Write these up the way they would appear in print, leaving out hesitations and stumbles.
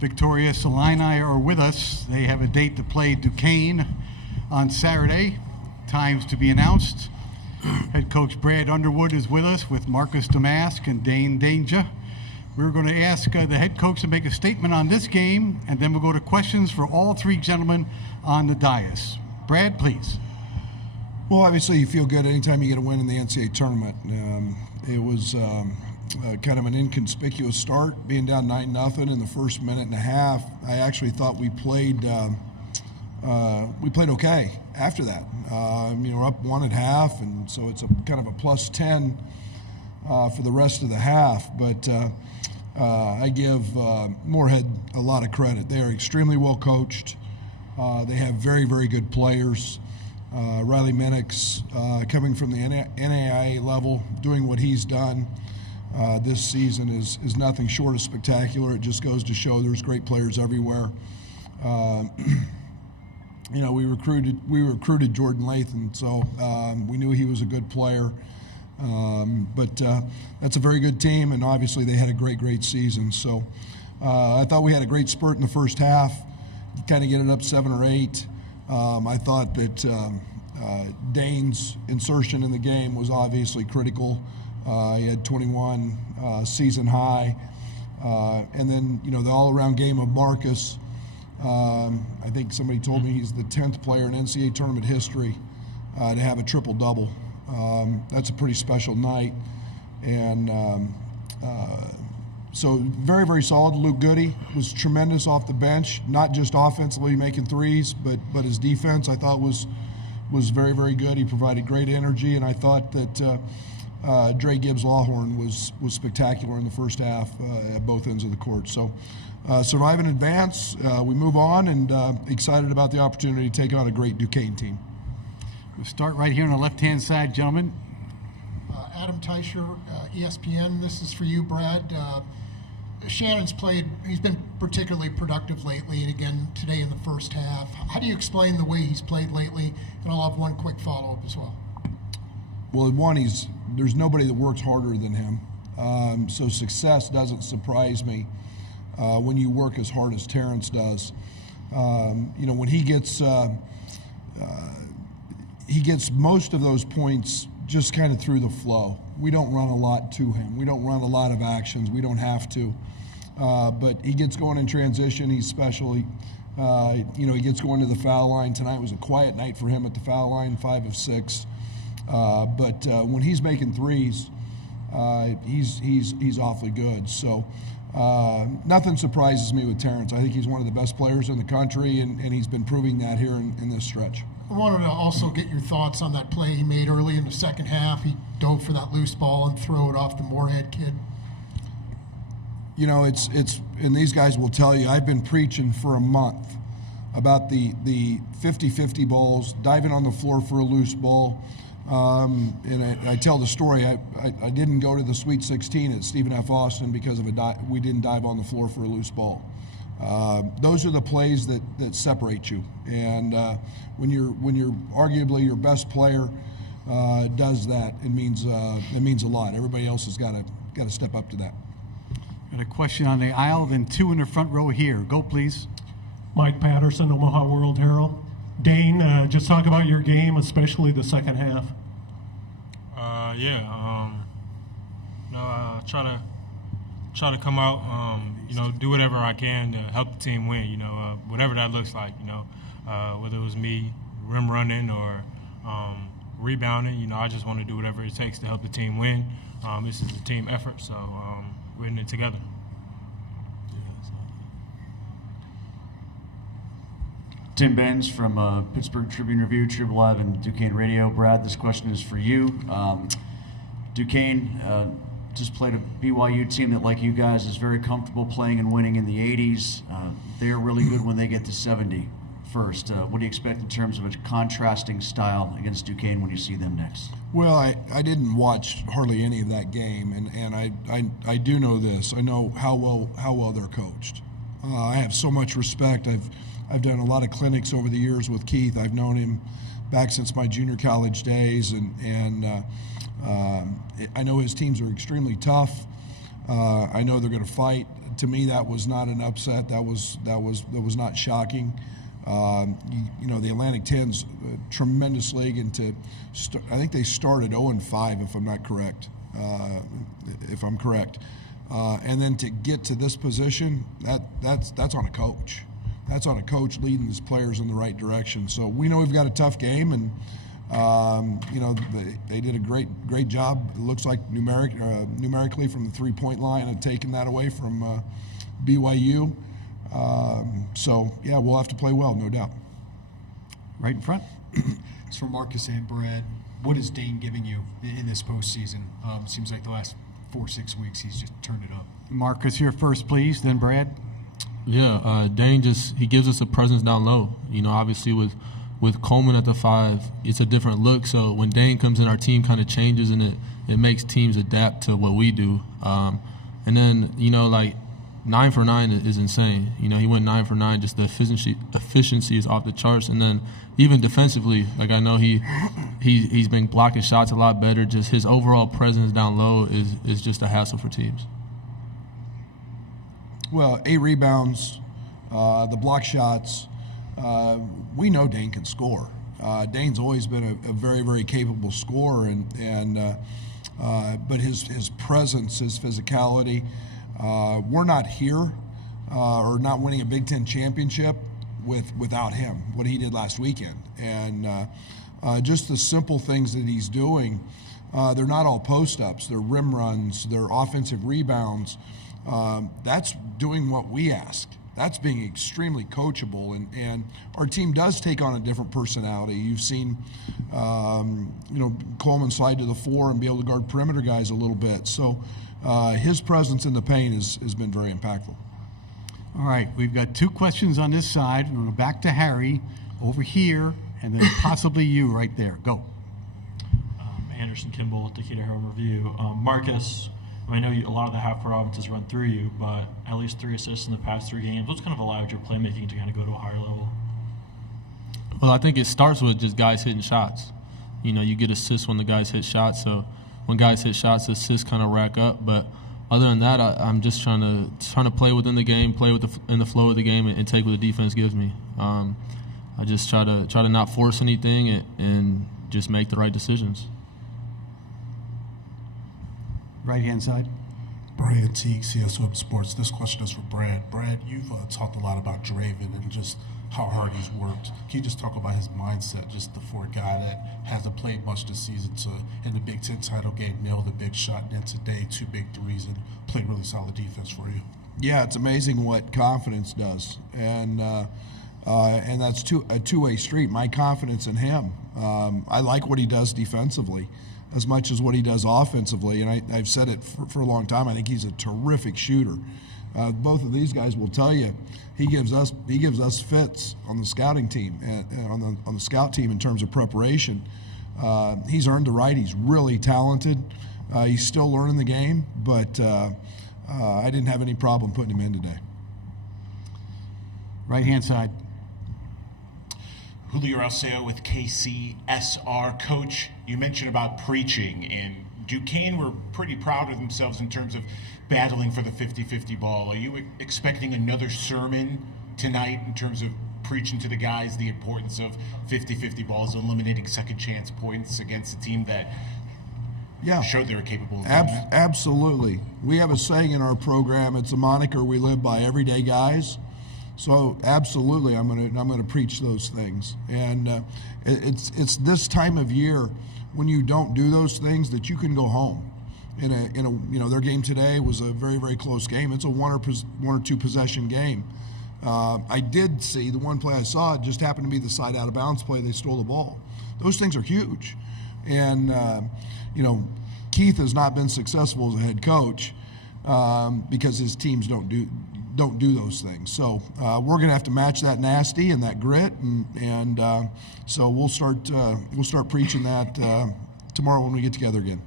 victorious Illini are with us. They have a date to play Duquesne on Saturday. Times to be announced. Head coach Brad Underwood is with us with Marcus Damask and Dane Danger. We're going to ask the head coach to make a statement on this game, and then we'll go to questions for all three gentlemen on the dais. Brad, please. Well, obviously you feel good anytime you get a win in the NCAA Tournament. It was kind of an inconspicuous start, being down 9-0 in the first minute and a half. I actually thought we played okay after that. We're up 1 at half, and so it's a kind of a plus 10 for the rest of the half. But I give Morehead a lot of credit. They are extremely well coached. They have very, very good players. Riley Minix, coming from the NAIA level, doing what he's done this season is nothing short of spectacular. It just goes to show there's great players everywhere. We recruited Jordan Lathan, so we knew he was a good player. But that's a very good team, and obviously they had a great season. So I thought we had a great spurt in the first half, kind of get it up 7 or 8. I thought that Dane's insertion in the game was obviously critical. He had 21 season high. And then, the all-around game of Marcus. I think somebody told me he's the 10th player in NCAA tournament history to have a triple-double. That's a pretty special night. And so very, very solid. Luke Goody was tremendous off the bench, not just offensively making threes, but his defense I thought was very, very good. He provided great energy, and I thought that Dre Gibbs-Lawhorn was spectacular in the first half at both ends of the court. So survive and advance. We move on, and excited about the opportunity to take on a great Duquesne team. We'll start right here on the left-hand side, gentlemen. Adam Teicher, ESPN. This is for you, Brad. Shannon's he's been particularly productive lately, and again today in the first half. How do you explain the way he's played lately? And I'll have one quick follow-up as well. Well, there's nobody that works harder than him. So success doesn't surprise me when you work as hard as Terrence does. When he gets most of those points just kind of through the flow. We don't run a lot to him. We don't run a lot of actions. We don't have to. But he gets going in transition. He's special. He gets going to the foul line. Tonight was a quiet night for him at the foul line, 5 of 6. But when he's making threes, he's awfully good. So nothing surprises me with Terrence. I think he's one of the best players in the country, and he's been proving that here in this stretch. I wanted to also get your thoughts on that play he made early in the second half. He dove for that loose ball and throw it off the Morehead kid. And these guys will tell you, I've been preaching for a month about the 50-50 balls, diving on the floor for a loose ball. And I tell the story, I didn't go to the Sweet 16 at Stephen F. Austin because of we didn't dive on the floor for a loose ball. Those are the plays that separate you. And when you're arguably your best player does that, it means a lot. Everybody else has got to step up to that. Got a question on the aisle, then 2 in the front row here. Go, please. Mike Patterson, Omaha World Herald. Dane, just talk about your game, especially the second half. Try to come out, do whatever I can to help the team win, whatever that looks like, whether it was me rim running or rebounding, I just want to do whatever it takes to help the team win. This is a team effort, so we're in it together. Tim Benz from Pittsburgh Tribune Review, Trib Live, and Duquesne Radio. Brad, this question is for you. Duquesne just played a BYU team that, like you guys, is very comfortable playing and winning in the 80s. They're really good when they get to 70 first. What do you expect in terms of a contrasting style against Duquesne when you see them next? Well, I didn't watch hardly any of that game, and I do know this. I know how well they're coached. I have so much respect. I've done a lot of clinics over the years with Keith. I've known him back since my junior college days, and I know his teams are extremely tough. I know they're going to fight To me, that was not an upset. That was not shocking. The Atlantic 10's a tremendous league, and I think they started 0-5, if I'm not correct. If I'm correct, and then to get to this position, that's on a coach. That's on a coach leading his players in the right direction. So we know we've got a tough game, and they did a great job. It looks like numerically from the 3-point line and taking that away from BYU. So yeah, we'll have to play well, no doubt. Right in front. It's for Marcus and Brad. What is Dane giving you in this postseason? Seems like the last 4-6 weeks he's just turned it up. Marcus, you're first, please. Then Brad. Yeah, Dane he gives us a presence down low. Obviously with Coleman at the 5, it's a different look. So when Dane comes in, our team kind of changes, and it makes teams adapt to what we do. And then 9 for 9 is insane. He went 9 for 9. Just the efficiency is off the charts. And then even defensively, I know he's been blocking shots a lot better. Just his overall presence down low is just a hassle for teams. Well, 8 rebounds, the block shots. We know Dane can score. Dane's always been a very, very capable scorer, but his presence, his physicality. We're not here or not winning a Big Ten championship without him, what he did last weekend. And just the simple things that he's doing, they're not all post-ups, they're rim runs, they're offensive rebounds. That's doing what we ask. That's being extremely coachable, and our team does take on a different personality. You've seen, Coleman slide to the 4 and be able to guard perimeter guys a little bit. So his presence in the paint has been very impactful. All right, we've got 2 questions on this side. We're going to go back to Harry over here, and then possibly you right there. Go. Anderson Kimball with the Decatur Herald Review. Marcus, I know a lot of the half-court offenses run through you, but at least 3 assists in the past 3 games. What's kind of allowed your playmaking to kind of go to a higher level? Well, I think it starts with just guys hitting shots. You get assists when the guys hit shots. So when guys hit shots, assists kind of rack up. But other than that, I'm just trying to play within the game, play in the flow of the game, and take what the defense gives me. I just try to not force anything and just make the right decisions. Right-hand side. Brian Teague, CS Web Sports. This question is for Brad. Brad, you've talked a lot about Draven and just how hard he's worked. Can you just talk about his mindset, just for a guy that hasn't played much this season to, in the Big Ten title game, nail the big shot, and then today 2 big threes and play really solid defense for you? Yeah, it's amazing what confidence does, and that's a two-way street. My confidence in him. I like what he does defensively as much as what he does offensively, and I've said it for a long time. I think he's a terrific shooter. Both of these guys will tell you he gives us fits on the scouting team and on the scout team in terms of preparation. He's earned the right. He's really talented. He's still learning the game, but I didn't have any problem putting him in today. Right-hand side. Julio Alceo with KCSR. Coach, you mentioned about preaching, and Duquesne were pretty proud of themselves in terms of battling for the 50-50 ball. Are you expecting another sermon tonight in terms of preaching to the guys the importance of 50-50 balls, eliminating second chance points against a team that showed they were capable of doing that? Absolutely. We have a saying in our program. It's a moniker we live by, everyday guys. So absolutely, I'm gonna preach those things, and it's this time of year when you don't do those things that you can go home. In a their game today was a very, very close game. It's a one or two possession game. I did see the one play I saw. It just happened to be the side out of bounds play. They stole the ball. Those things are huge, and Keith has not been successful as a head coach because his teams don't do those things. So we're going to have to match that nasty and that grit, and so we'll start preaching that tomorrow when we get together again.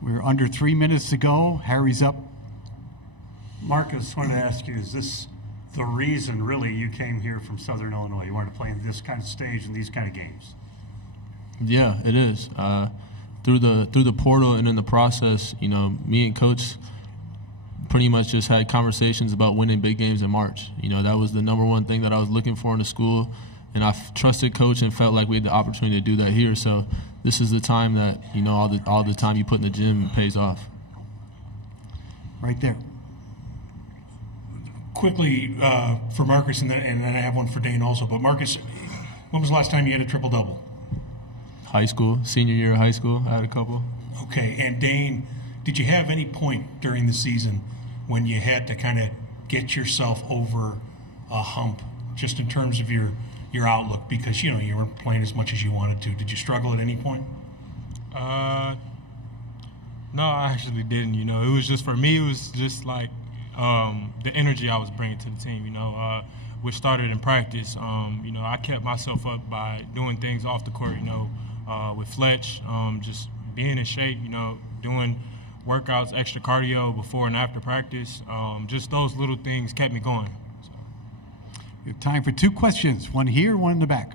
We're under 3 minutes to go. Harry's up. Marcus, I wanted to ask you, is this the reason really you came here from Southern Illinois? You wanted to play in this kind of stage and these kind of games? Yeah, it is. Through the portal and in the process, me and Coach pretty much just had conversations about winning big games in March. You know, that was the number one thing that I was looking for in the school, and I trusted Coach and felt like we had the opportunity to do that here. So this is the time that, you know, all the time you put in the gym pays off. Right there. Quickly for Marcus, and then I have one for Dane also. But Marcus, when was the last time you had a triple-double? High school, senior year of high school, I had a couple. Okay, and Dane, did you have any point during the season when you had to kind of get yourself over a hump, just in terms of your outlook, because you know you weren't playing as much as you wanted to? Did you struggle at any point? No, I actually didn't. You know, it was just, for me, it was just like the energy I was bringing to the team. You know, which started in practice. You know, I kept myself up by doing things off the court. You know, with Fletch, just being in shape. You know, doing workouts, extra cardio before and after practice. Just those little things kept me going. So. We have time for 2 questions. One here, one in the back.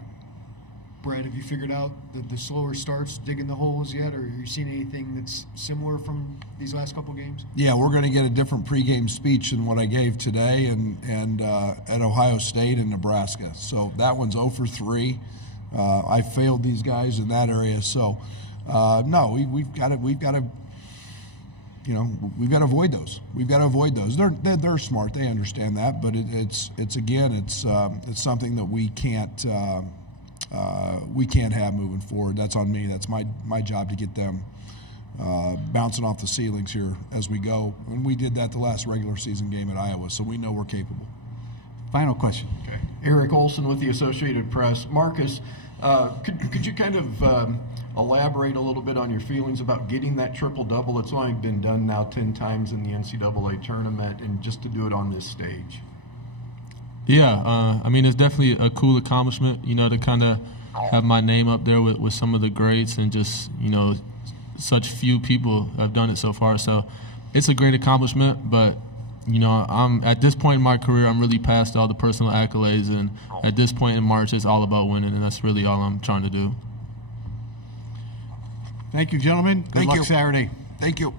Brad, have you figured out the slower starts, digging the holes yet, or are you seeing anything that's similar from these last couple games? Yeah, we're going to get a different pregame speech than what I gave today and at Ohio State and Nebraska. So that one's 0 for 3. I failed these guys in that area. So no, we've got to you know, we've got to avoid those. We've got to avoid those. They're smart. They understand that, but it's something that we can't have moving forward. That's on me. That's my job to get them bouncing off the ceilings here as we go. And we did that the last regular season game at Iowa, so we know we're capable. Final question. Okay. Eric Olson with the Associated Press. Marcus, could you kind of elaborate a little bit on your feelings about getting that triple-double? It's only been done now 10 times in the NCAA Tournament, and just to do it on this stage. Yeah, I mean, it's definitely a cool accomplishment, you know, to kind of have my name up there with some of the greats, and just, you know, such few people have done it so far. So it's a great accomplishment, but, you know, I'm at this point in my career, I'm really past all the personal accolades, and at this point in March, it's all about winning, and that's really all I'm trying to do. Thank you, gentlemen. Good luck Saturday. Thank you.